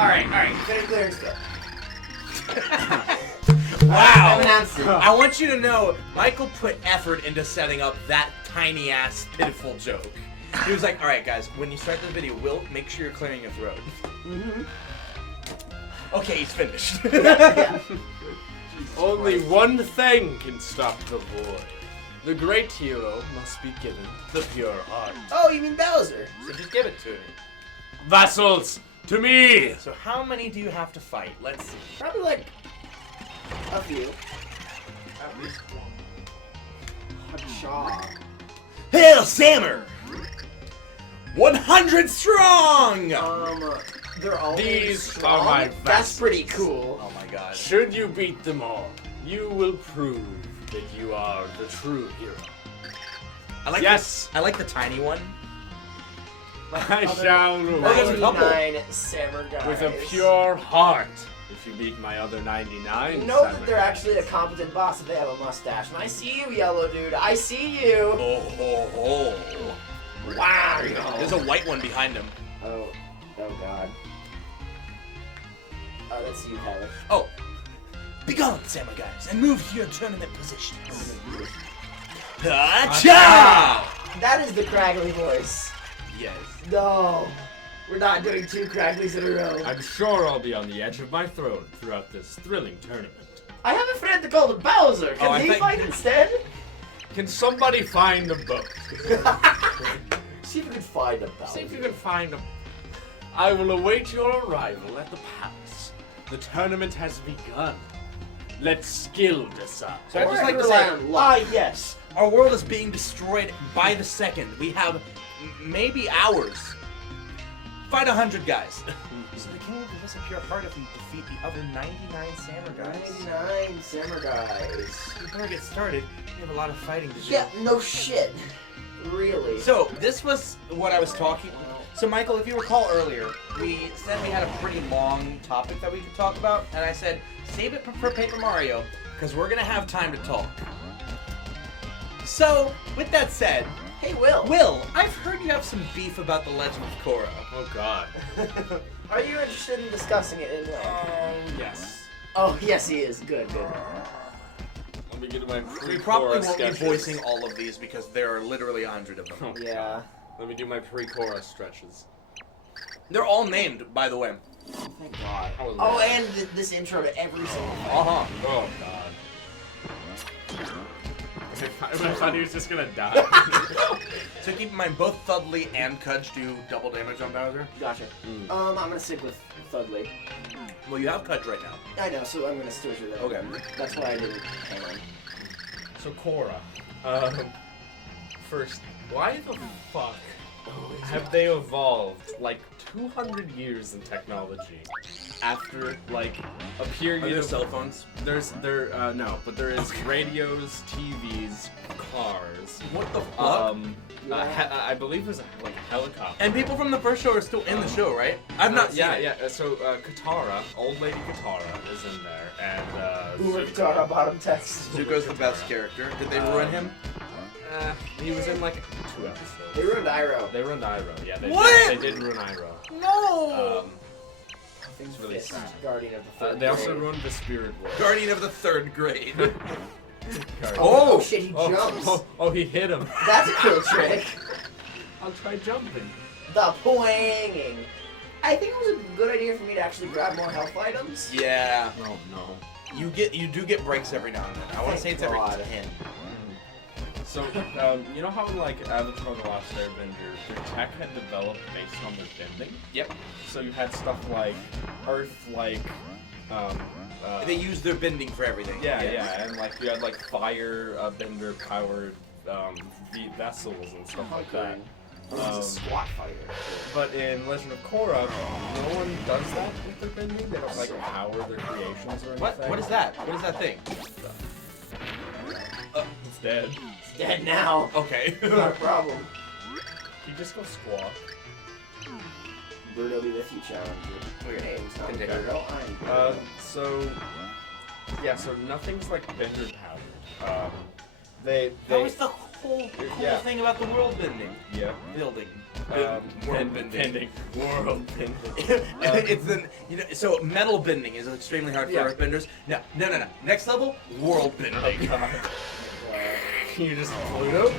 Alright. Finish clearance go. Wow! Announced it. I want you to know, Michael put effort into setting up that tiny ass pitiful joke. He was like, alright guys, when you start the video, Will, make sure you're clearing your throat. Mm-hmm. Okay, he's finished. Yeah. Only one thing can stop the void. The great hero must be given the pure heart. Oh, you mean Bowser? So just give it to me. Vassals, to me! So how many do you have to fight? Let's see. Probably like a few. At least Hacha. Hail Sammer! 100 strong! They're all These strong? are my That's vassals. pretty cool. Oh my god. Should you beat them all, you will prove that you are the true hero. I like Yes. I like the tiny one. I shall there's a reward couple. 99 samurai. with a pure heart if you beat my other 99. You know that samurai. they're actually a competent boss if they have a mustache. And I see you, yellow dude. I see you. Oh. Wow. There's a white one behind him. Oh God. Oh, that's you, Tyler. Oh. Begone, Samurai guys, and move to your tournament positions. Hacha! That is the craggly voice. Yes. No. We're not doing 2 cragglies in a row. I'm sure I'll be on the edge of my throne throughout this thrilling tournament. I have a friend called Bowser. Oh, I Can he think- fight instead? Can somebody find a boat? See if we can find a Bowser. See if you can find a... I will await your arrival at the palace. The tournament has begun. Let skill decide. So I just Or like to rely say, on luck. Yes. our world is being destroyed by the second. We have maybe hours. Fight 100 guys. So the king will give us a pure heart if we defeat the other 99 samurai guys. 99 samurais. We better get started. We have a lot of fighting to do. Yeah, no shit. Really. So this was what I was talking. So Michael, if you recall earlier, we said we had a pretty long topic that we could talk about, and I said save it for Paper Mario because we're gonna have time to talk. So with that said, Hey, Will. Will, I've heard you have some beef about the Legend of Korra. Oh God. Are you interested in discussing it in length? Yes. Oh, yes, he is. Good. Let me get my We probably pre-Korra won't be sketches. voicing all of these because there are literally 100 of them. Oh, Yeah. Let me do my pre-Korra stretches. They're all named, by the way. Thank God. How was Oh, that? and this intro to every single fight. Uh-huh. Oh God. I thought he was just gonna die. So keep in mind, both Thudley and Cudge do double damage on Bowser. Gotcha. I'm gonna stick with Thugly. Well, you have Cudge right now. I know, so I'm gonna switch with that. Okay. That's why I didn't hang on. So Korra. First, why the fuck have they evolved like 200 years in technology after like a period Are there of cell phones? no, but there is radios, TVs, cars. What the fuck? I believe there's like a helicopter. And people from the first show are still in the show, right? I've not seen it. Yeah. So Katara, old lady Katara, is in there, and Ooh, Katara bottom text. Zuko's the best character. Did they ruin him? He was in like 2 episodes. They ruined Iroh. They ruined Iroh. Yeah, What? They did ruin Iroh. No! It's really Fist, sad. Guardian of the Third They also Grade. ruined the Spirit World. Guardian of the 3rd grade. Oh, shit, he jumps. Oh, he hit him. That's a cool trick. I'll try jumping. The poinging. I think it was a good idea for me to actually grab more health items. Yeah. Oh no. You do get breaks every now and then. I want to say it's every God. 10. So, you know how in like Avatar: The Last Airbender, their tech had developed based on their bending? Yep. So you had stuff like Earth, like, They use their bending for everything. yeah, and like you had like fire bender powered vessels and stuff like that. This is a squat fighter. But in Legend of Korra, no one does that with their bending. They don't like power their creations or anything. What is that? What is that thing? It's dead. It's dead now. Okay. Not a problem. You just go squawk. Bruno be with you challenge. Your name's not Okay. Bruno. I'm So nothing's like bender powered. They That was the whole Yeah. thing about the world bending. yeah. Building. World bending. World bending. It's the so metal bending is extremely hard for Yeah. earthbenders. No. Next level, world bending. You just Pluto?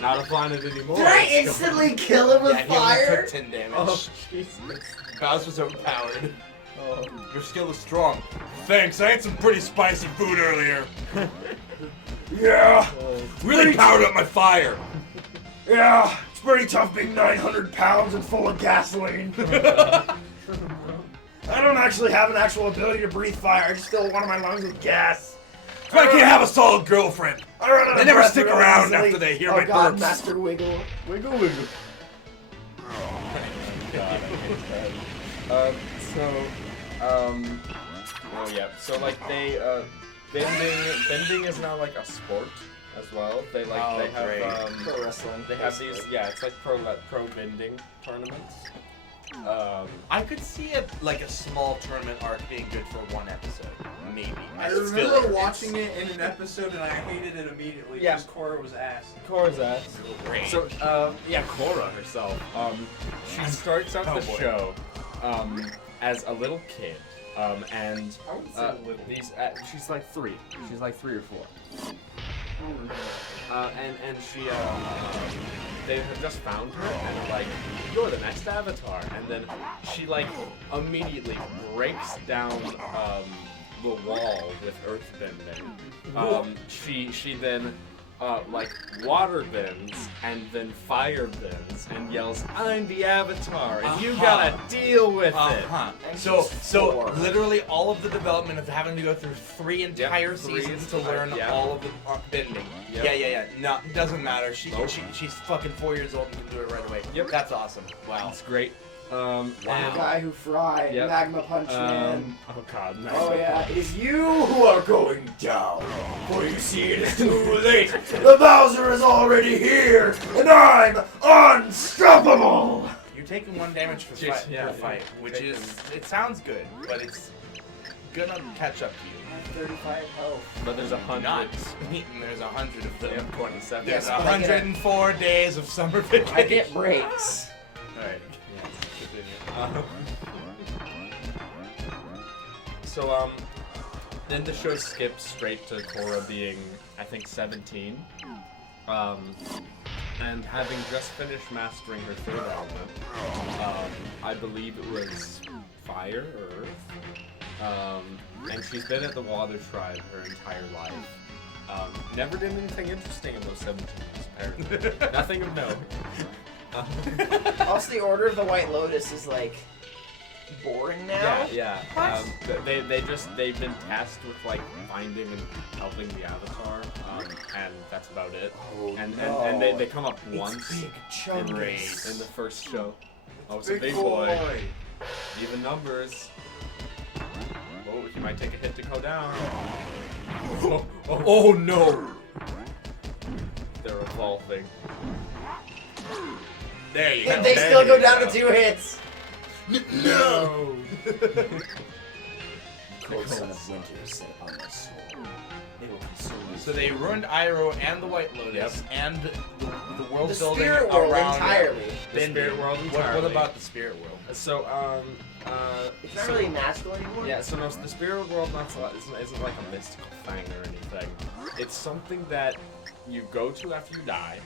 Not a planet anymore. Did I instantly kill him with Yeah, he only fire? took 10 damage. Oh, Jesus. Bowser's overpowered. Oh. Your skill is strong. Thanks, I ate some pretty spicy food earlier. Yeah, really powered up my fire. Yeah, it's pretty tough being 900 pounds and full of gasoline. I don't actually have an actual ability to breathe fire. I just fill one of my lungs with gas. So I can't have a solid girlfriend. I run out They of never breath stick really around easily. after they hear Oh my god, burps. Master Wiggle. Wiggle wiggle. God, well, yeah. So like bending is now like a sport as well. They like Oh, they have great. Pro wrestling. they have these it's like pro bending tournaments. I could see a small tournament arc being good for one episode, maybe. I Still, remember it's watching it in an episode and I hated it immediately Yeah. because Korra was ass. Korra's ass. great. So, yeah, Korra herself. She starts out Oh, the boy. show, as a little kid, and I wouldn't say little. these. She's like 3. She's like 3 or 4. And she, they have just found her and are like, you're the next Avatar. And then she like immediately breaks down the wall with earthbending. She then like water bends and then fire bends and yells, "I'm the Avatar, and you gotta deal with it." And So she's 4. literally all of the development of having to go through 3 entire 3 seasons to entire- learn yeah. all of the bending. Yep. Yeah. No, it doesn't matter. Nope. She's fucking 4 years old and can do it right away. Yep. That's awesome. Wow. It's great. The And, guy who fried Yep. Magma Punch Man. oh god, no. Oh yeah, it is you. You are going down, for you see it is too late. The Bowser is already here, and I'm unstoppable. You're taking 1 damage for Jeez, fight, yeah, per fight, yeah. which is it sounds good, but it's gonna catch up to you. 35 health. But there's 100. Not. There's 100 of them. They have 27. Yes, There's but I get 104 days of summer vacation. I get breaks. Alright. So, then the show skips straight to Korra being, I think, 17. And having just finished mastering her 3rd element, I believe it was fire or earth. And she's been at the Water Tribe her entire life. Never did anything interesting in those 17 years, apparently. Nothing of note. Also, the Order of the White Lotus is like boring now. Yeah. They've been tasked with like finding and helping the Avatar, and that's about it. Oh, And they come up once Big in chungus. the first show. Oh, it's a big boy. Even numbers. Oh, he might take a hit to go down. Oh no! They're evolving. There you go. They There still you go down to 2 hits. No! Cold Son of Winter set on my soul. They will consume you. So they ruined Iroh and the White Lotus and the world The building spirit world around entirely. The bending. spirit world What entirely. about the spirit world? So, It's not so- really magical anymore. Yeah, so no, the spirit world isn't like a mystical thing or anything. It's something that you go to after you die,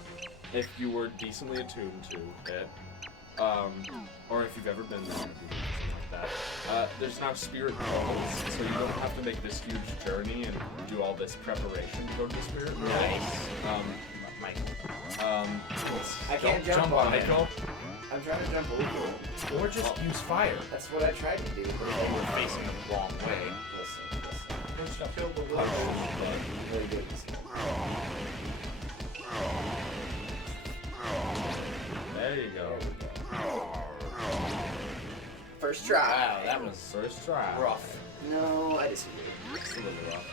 if you were decently attuned to it, or if you've ever been there, something like that. There's now spirit portals, so you don't have to make this huge journey and do all this preparation to go to the spirit world. Nice. Michael. I can't Don't jump on it. Michael. I'm trying to jump over. Or just use fire. That's what I tried to do. But They were facing the wrong way. Listen. Kill the little Really good. There you go. First try. Wow, that was First try. rough. No, I disagree. It's a little rough.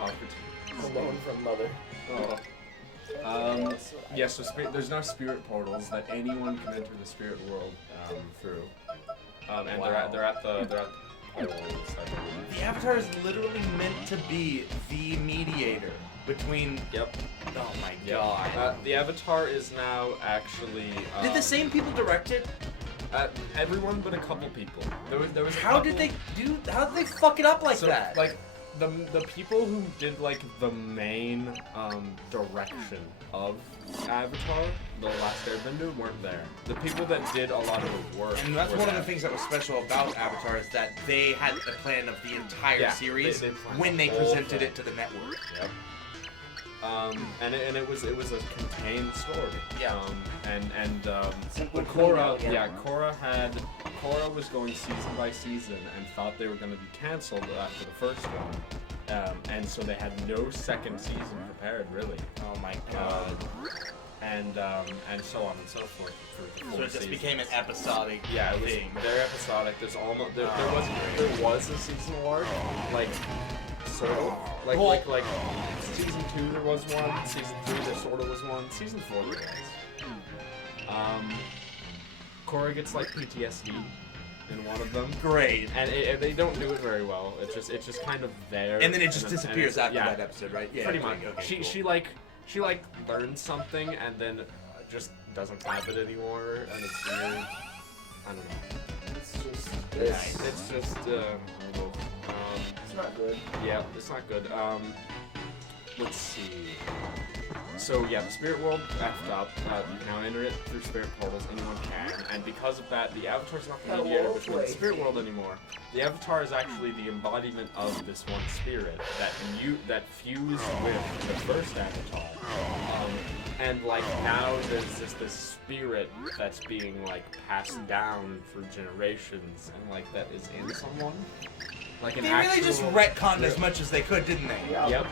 Awkward. Alone from mother. Oh. Yeah, so there's now spirit portals that anyone can enter the spirit world through. And Wow. they're at the portals, I believe. The Avatar is literally meant to be the mediator. between. Yep. Oh my Yep. god. The Avatar is now actually. Did the same people direct it? Everyone but a couple people. There was. How did they fuck it up like so, that? Like the people who did like the main direction of Avatar, The Last Airbender, weren't there. The people that did a lot of the work. And that's were one of there. the things that was special about Avatar is that they had the plan of the entire Yeah, series they planned when they the whole presented thing. it to the network. Yep. And it was a contained story. Yeah. Simple, But clean, Korra, elegant. yeah, Korra was going season by season and thought they were going to be canceled after the first one. And so they had no second season prepared, really. Oh my god. And so on and so forth for So four it just seasons. became an episodic Yeah, it was thing. very episodic. There's almost there Oh, was a seasonal arc, like sort of like Well- like season 2 there was one, season 3 there sort of was one, season 4 there was. Korra gets like PTSD in one of them, Great. and they don't do it very well. It's just kind of there, And then it just disappears after yeah, that episode, right? Yeah. pretty much. Okay, She like learns something and then just doesn't have it anymore, and it's weird. I don't know. It's just horrible. It's not good. Yeah, it's not good. Let's see. So yeah, the spirit world effed up. You can now enter it through spirit portals. Anyone can, and because of that, the Avatar's not the mediator between the spirit world anymore. The Avatar is actually the embodiment of this one spirit that fused with the first Avatar. And like now there's just this spirit that's being like passed down for generations, and like that is in someone. Like an They really just actual- retconned as much as they could, didn't they? Yeah.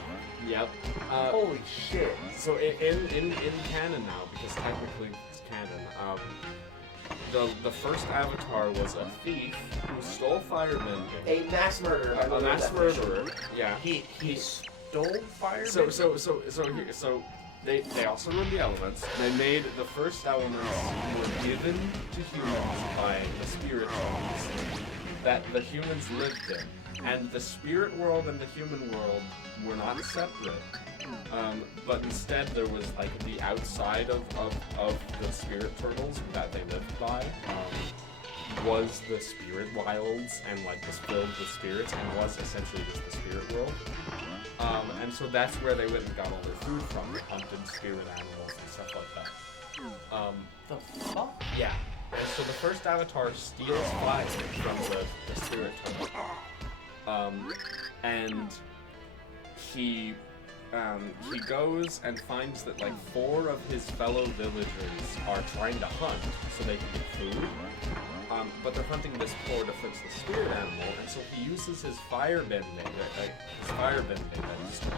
Yep. Holy shit. So in canon now, because technically it's canon, the first Avatar was a thief who stole firebending. A mass murderer. by the A way, mass definition. murderer. Yeah. He stole fire. So they also ruled the elements. They made the first elements were given to humans by the spirit worlds that the humans lived in, and the spirit world and the human world were not separate. But instead there was like the outside of the spirit turtles that they lived by was the spirit wilds and like was filled with spirits and was essentially just the spirit world. And so that's where they went and got all their food from. They hunted spirit animals and stuff like that. The fuck? Yeah. And so the first Avatar steals fire from the spirit turtle. And he goes and finds that like 4 of his fellow villagers are trying to hunt so they can get food. But they're hunting this poor defenseless spirit animal, and so he uses his firebending that he stole,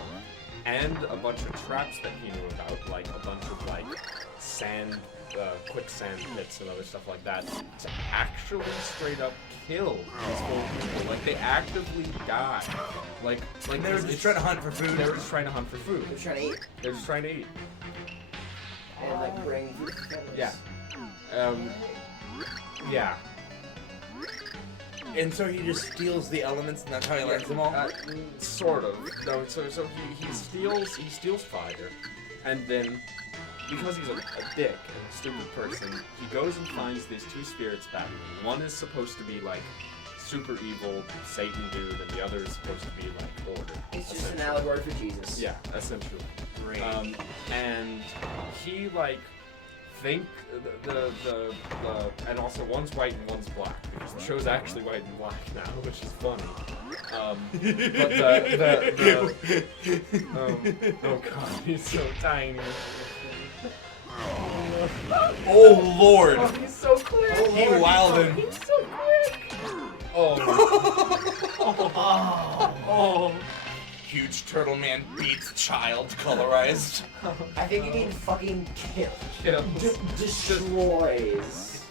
and a bunch of traps that he knew about, like a bunch of like sand, quicksand pits and other stuff like that, to actually straight up kill these 4 people. Like they actively die. Like They were just trying to hunt for food. They were just trying to hunt for food. They're trying to eat They're just trying to eat. and like bring food to families. Yeah. Yeah. And so he just steals the elements, and that's how he learns them all. Sort of. No. So he steals fire, and then because he's a dick and a stupid person, he goes and finds these 2 spirits battling. One is supposed to be like super evil Satan dude, and the other is supposed to be like order. It's just an essentially. allegory for Jesus. Yeah, essentially. Great. And he like think the and also one's white and one's black because the show's actually white and black now, which is funny. But oh god, he's so tiny. Oh lord! Oh, he's so quick. He wildin'. He's so quick. Oh. Huge turtle man beats child colorized. I think you mean fucking kill. Kills. Destroys.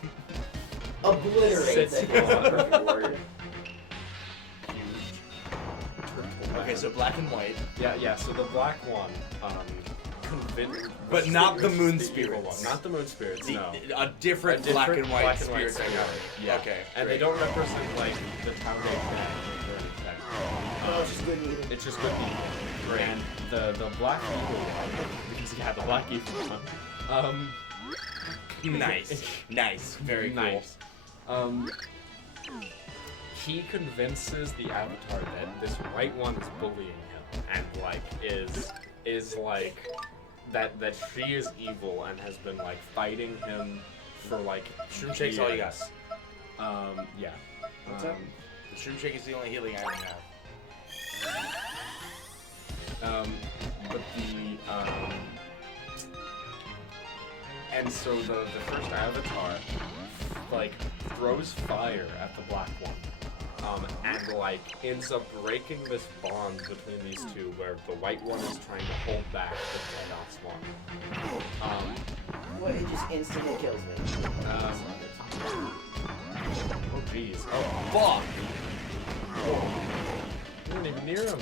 Obliterates. I Sits think is the perfect word. Okay, so black and white. Yeah. So the black one, But not the moon the evil spirits. one. Not the moon spirits. No. A different black and white spirit. spirit. technology. Yeah. Okay. And they great. don't represent like the town they or anything. Oh, it's just good and evil. It's just good people. Great. And the black evil one, because the black evil one, Nice. Nice. Very cool. nice. He convinces the Avatar that this white one is bullying him and like is like that she is evil and has been like fighting him for like Shroom shake's all you got. years. Yeah. What's up? The shroom shake is the only healing item I have. But the and so the first Avatar like throws fire at the black one. And like ends up breaking this bond between these two, where the white one is trying to hold back the chaos one. What? It just instantly kills me. Oh jeez. Oh Fuck! you weren't even near him.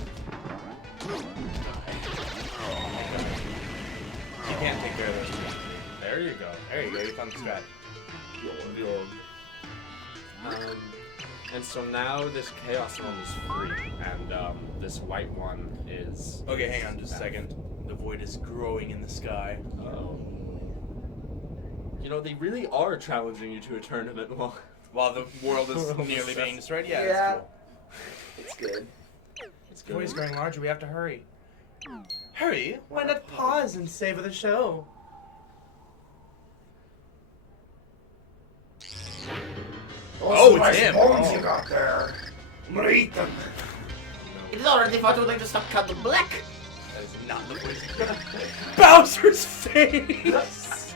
You can't take care of this. There you go. There you go, you found the strat. And so now this chaos one is free, and this white one is. Okay, hang on just a second. The void is growing in the sky. Oh. You know, they really are challenging you to a tournament. While the world is nearly being destroyed? Yeah, Yeah. that's cool. It's good. It's The void is growing larger, we have to hurry. Hurry, why not pause and savor the show? Oh, Those it's him. bones you got there. I'm gonna eat them. It is already thought you would like to stop Captain Black. That is not the voice. Bowser's face!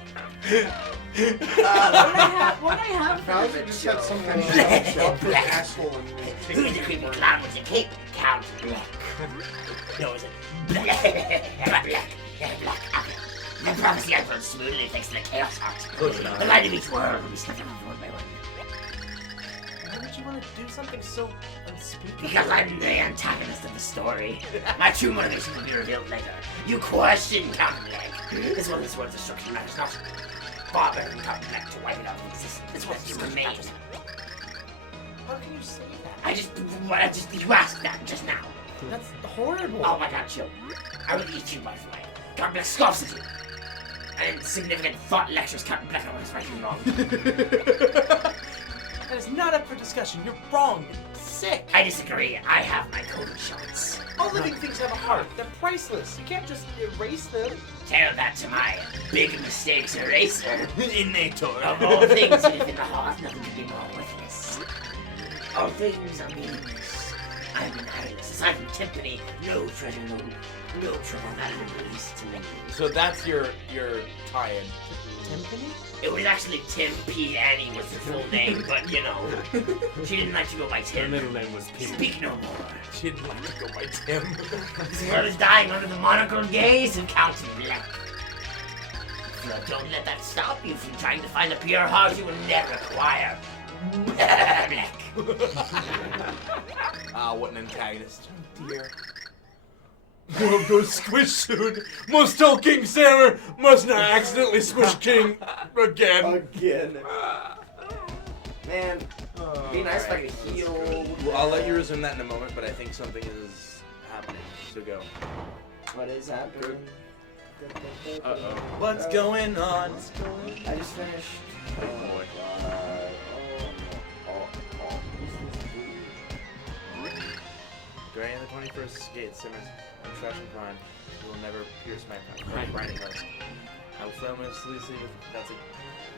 What I have Bowser just had some kind of shell for asshole and Who's the creepy clown with the cape? Count Black. No, is it Black? I promise you I've run smoothly thanks to the Chaos Heart. The light of each world will be snuffed out one by one. Why would you want to do something so unspeakable? Because I'm the antagonist of the story. My true motivation will be revealed later. You question Captain Black. This world's destruction matters not. Far better than Captain Black to wipe it out of existence. This world's remains. How can you say that? I just you asked that just now. That's horrible. Oh my god, chill. I will eat you, by the way. Captain Black scoffs at you. And insignificant thought lectures Captain Black on what is right and wrong. That is not up for discussion. You're wrong. Sick. I disagree. I have my coded shots. All living things have a heart. They're priceless. You can't just erase them. Tell that to my big mistakes eraser. Innator. Of all things within the heart, nothing can be more worthless. All things are meaningless. I'm an eyeless. Aside from timpani, no treasure, no trouble matter least to me. So that's your tie-in. Timpani? It was actually Tim P. Annie was the full name, but you know, she didn't like to go by Her Tim. middle name was Pete. Speak no more. She didn't like to go by Tim. This world is dying under the monochrome gaze of Captain Black. So don't let that stop you from trying to find a pure heart you will never acquire. Black. Ah, what an antagonist. Oh dear. World goes squish soon. Must tell King Sailor must not accidentally squish King again. Again. Man, be nice if I could heal. Well, I'll let you resume that in a moment, but I think something is happening. So go. What is happening? Uh-oh. What's going on? I just finished. Oh boy. During the 21st gate simmers and trash and crime, you will never pierce my grinding heart. I will famously see if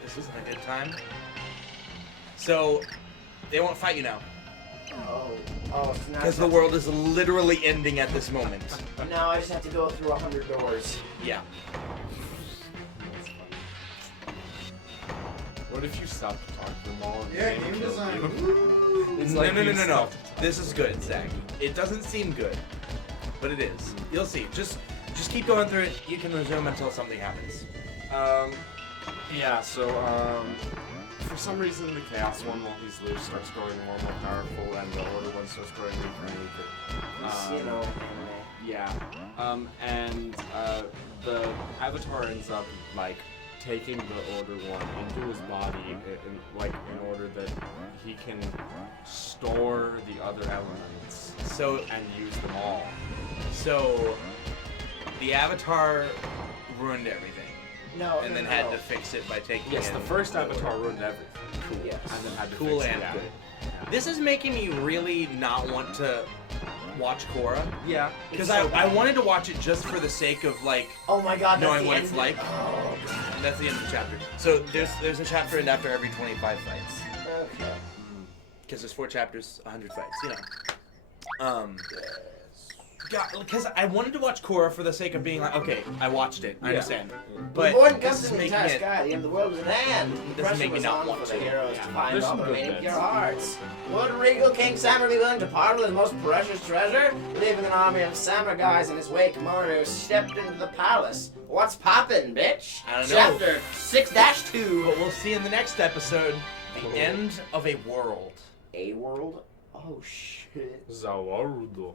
this isn't a good time. So, they won't fight you now. So now Because the world is literally ending at this moment. Now I just have to go through 100 doors. Yeah. What if you stopped to talk to them all? And Yeah, they game killed design. you? It's No, like no, no, you no, no. stopped- This is good, Zach. It doesn't seem good, but it is. You'll see. Just keep going through it. You can resume until something happens. Yeah, so, for some reason the Chaos one, while he's loose, starts growing more and more powerful, and the Order one starts growing weaker and weaker. You know, Yeah. And the Avatar ends up, like, taking the Order one into his body, in order that he can store the other elements So and use them all. So the Avatar ruined everything, No, and then had to fix it by taking. Yes, in the first Avatar ruined everything. Cool. Yes. And then had to Cool fix and it. good. This is making me really not want to watch Korra. Yeah. Because It's so I bad. wanted to watch it just for the sake of like Oh my god, that's knowing the what end. it's like. Oh god. And that's the end of the chapter. So there's a chapter end after every 25 fights. Okay. Because there's 4 chapters, 100 fights, you know. God, because I wanted to watch Korra for the sake of being like, okay, I watched it, I understand. But Born this gusts is in the making entire it. sky, the end of the world is at hand. This Pressure is making me was not on want for to. the heroes to find There's all some the good remaining bits. pure hearts. Would regal King Samar be willing to part with his most precious treasure? Leaving an army of Samar guys in his wake, Mordor stepped into the palace. What's poppin', bitch? I don't know. Chapter 6-2. But we'll see in the next episode the end of a world. A world? Oh shit. Zawarudo.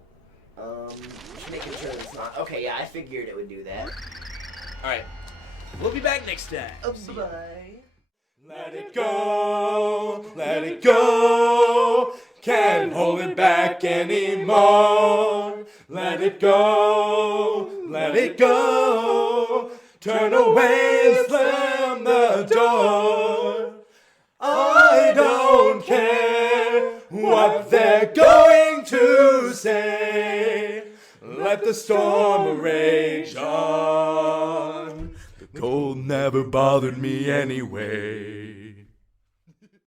Just making sure it's not. Okay, yeah, I figured it would do that. Alright. We'll be back next time. Oh, bye. Let it go, let it go. Can't hold it back anymore. Let it go, let it go. Turn away and slam the door. I don't care what they're going to say. Let the storm rage on. The cold never bothered me anyway.